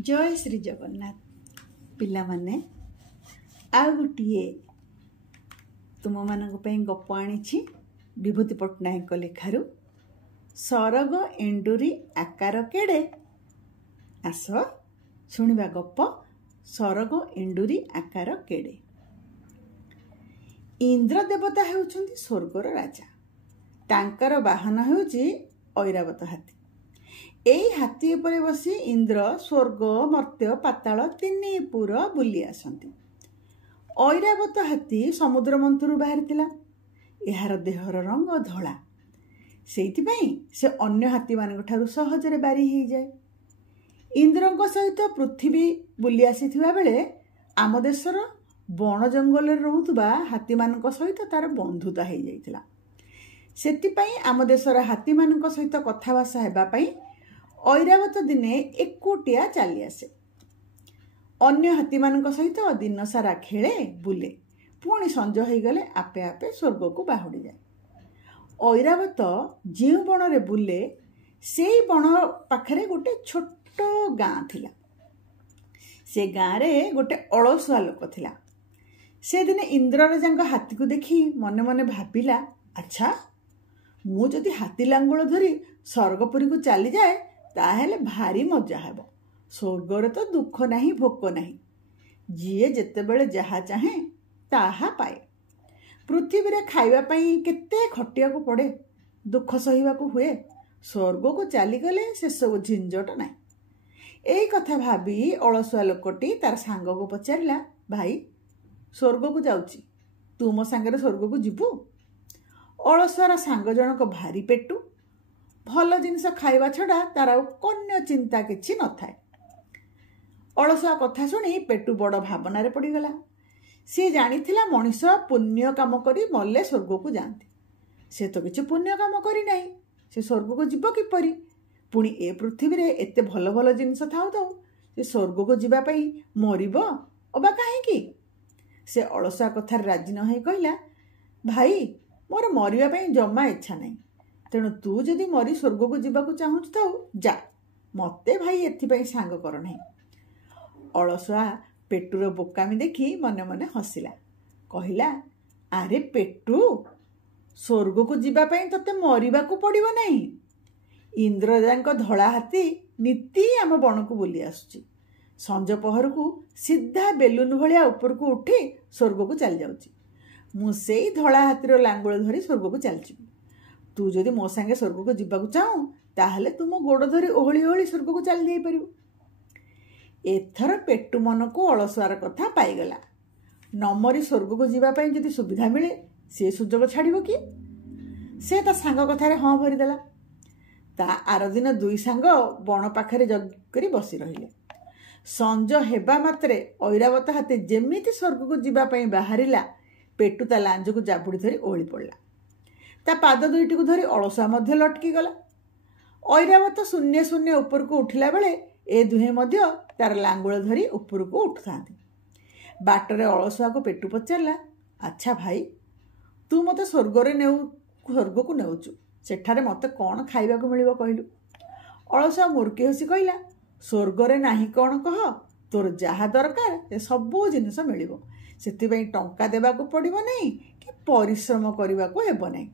जय श्री जगन्नाथ पिला माने आउ गोटे तुम मान गप आनी विभूति पट्टनायक लेखारू सरग एंडुरी आकार केड़े। आस शुणिबा गप सरग एंडुरी आकार केड़े। इंद्र देवता हेउछन्ति स्वर्गर राजा। तांकर वाहन हेउछि ऐरावत हाथी। एई हाथी उपरे बसी इंद्र स्वर्ग मर्त्य पाताल तीनिपुर बुली आसंती। ऐरावत हाथी समुद्र मंथुरु बाहरिथिला। एहार देहर रंग धला, सेइथिपई से अन्य हाथी मानक ठारु सहजरे बारी हो जाए। इंद्रଙ୍କ सहित पृथ्वी बुली आसीथिबा बेले आम देशर बण जंगल रहुतबा हाथी मानक सहित तार बंधुता हो जाइथिला। सेतिपई आम देशर हाथी मानक सहित कथाभाषा हेबा पई ऐरावत दिने एकुटिया चली आसे। अन्य हाथी मानक सहित दिन सारा खेले बुले, पुणी संज हो गले आपे आपे स्वर्ग को बाहुड़ी जाए। ऐरावत जो बण रे बुले से बण पाखरे गोटे छोट गाँ थिला। से गाँ रे गोटे अलसुआ लोक थिला। से दिने इंद्र राजा हाथी को देखी मने मने भाबिला, अच्छा मु जदि हाथी लांगुल धरी स्वर्गपुरी को चली जाए ताहेले भारी मजा हेबो। स्वर्गर तो दुख नहीं भोक नहीं, जीए जेते बेले जहा चाहे ताहा पाए। पृथ्वी रे खाइबा पई केते खटिया को पड़े, दुख सहिबा को हुए। स्वर्ग को चली गले से सब झिंझट नहीं। एई कथा भाबी अलसुआ लोकटी तार सांग को पचारिला, भाई स्वर्ग को जाउची, तू मो सांगरे स्वर्ग को जिबू। अलसुआर सांग जनक भारी पेटू, भल जिनिस खाइबा छड़ा तार आउ कन्य चिंता किछि न थाए। अलसुआ कथा शुणी पेटू बड़ भावना रे पड़ीगला। सी जानिथिला मनीष पुण्य काम करी मल्ले स्वर्ग को जाती। से तो किछि पुण्य काम करी नाही, से स्वर्ग को जीव किपरि? पुणी ए पृथ्वी रे एते भल भल जिनिस थाउ थाउ से स्वर्ग को जीवा पई मरिबो अबा काहेकि? से अलसुआ कथार राजी न होई कहला, भाई मोर मरिबा पई जम्मा इच्छा नाही, तेणु तू जदि मरी स्वर्ग को जीवाकू चाहूँ थाउ जा, मते भाई एथिपई सांग कर नहीं। अलसुआ पेटूर बोकामी देखी मने मने हसिला, कहला, अरे पेटू स्वर्ग को जीवा पई तते मरिबा को पड़िबो नहीं। इंद्र राजांक धड़ा हाथी नीति आम बण को बुली आसुची। संज पहर को सीधा बेलून भलिया ऊपर को उठी स्वर्ग को चली जाउची। मु सेई धड़ा हाथीर लांगुल धरी स्वर्ग को चलची। तू जदि मो संगे स्वर्ग को जीवाकू चाहूँ ताहले तू मो गोड़ धरी ओहली ओहली स्वर्ग को चली जाई परिबो। एथर पेटू मन को अलसुआर कथा पाईगला। नमरी स्वर्ग को जीवा पई जदि सुविधा मिले से सुजोग छाड़िबो कि? से ता सांग कथारे हाँ भरिदेला। ता आर दिन दुई सांग बण पाखरे जग करी बसी रहिले। संज हेबा मात्रे ऐरावत हाथी जेमिति स्वर्ग को जीवा पई बाहरिला, पेटू ता लांज को जाबुड़ी धरी ओहली पड़ला। ता पाद दुईटी को धरी अलसुआ मध्य लटकी गला। ऐरावत शून्य शून्य ऊपर को उठिला बेले ए दुहे मध्य तार लांगुल धरी ऊपर को उठुथांती। बाटरे अलसुआ को पेटू पचारला, अच्छा भाई तू मते स्वर्ग को नेउचु, सेठारे मते कौन खाइबा को मिलिबो कहलु? अलसुआ मुर्की हसी कहला, स्वर्गरे नाही कौन कह, तोर जहा दरकार से सबो जिनिस मिलिबो। सेतिबई टंका देबा को पड़िबो नहीं कि परिश्रम करबा को हेबो नहीं।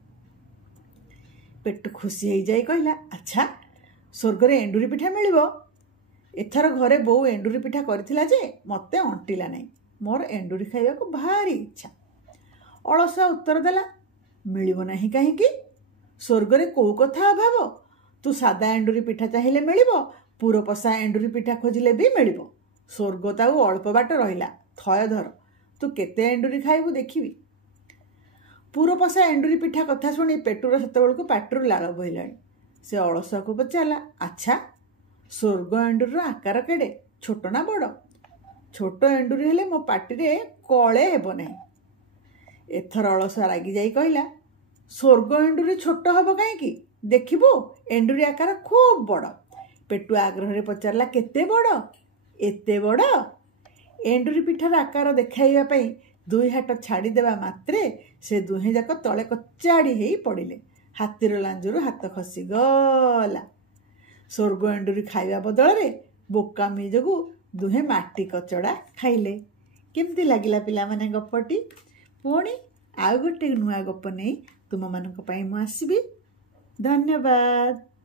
पेटू खुशी हो जाई कहला, अच्छा स्वर्गरे एंडुरी पिठा मिलिबो। एथर घरे बो एंडुरी पिठा करथिला जे मते अंटिला नहीं, मोर एंडुरी खाइबा को भारी इच्छा। अलसुआ उत्तर देला, मिलिबो नहीं काहेकि? स्वर्गरे को कथा अभाव? तू सादा एंडुरी पिठा चाहिए मिलिबो, पुर पसा एंडुरी पिठा खोजिले भी मिलिबो। स्वर्ग ताऊ अल्प बाट रहिला, थय धर, तू केते एंडुरी खाइबू देखिबी। पुर पसा एंडुरी पिठा कथा शुणी पेटूर सेतेबेलकू पाटिरू लाळ बोहिलाणी। से अलसुआ को पचारला, अच्छा स्वर्ग एंडुरीर आकार केड़े, छोट ना बड़? छोट एंडुरी हेले मो पाटिरे कळे हेबो नहीं। एथर अलसुआ रागी जाई कहला, स्वर्ग एंडुरी छोट हबो काहेकि? देखिबो एंडुरी आकार खूब बड़। पेटू आग्रह पचारला, केते बड़? एते बड़? एंडुरी पिठार आकार देखाइबा पई दुई हाथ छाड़ी देवा मात्रे से दुहे जाक तले कचाड़ी हेई पड़िले। हाथीर लांजरू हाथ खसी गला। स्वर्ग एंडुरी खाइबा बदल रे ବୋକାମି ଯୋଗୁଁ ଦୁହେଁ ମାଟି କଚଡ଼ା ଖାଇଲେ। କେମିତି ଲାଗିଲା ପିଲାମାନେ ଗପଟି? ପୁଣି ଆଉ ଗୋଟେ ନୂଆ ଗପ ନେଇ ତୁମମାନଙ୍କ ପାଇଁ ମୁଁ ଆସିବି। ଧନ୍ୟବାଦ।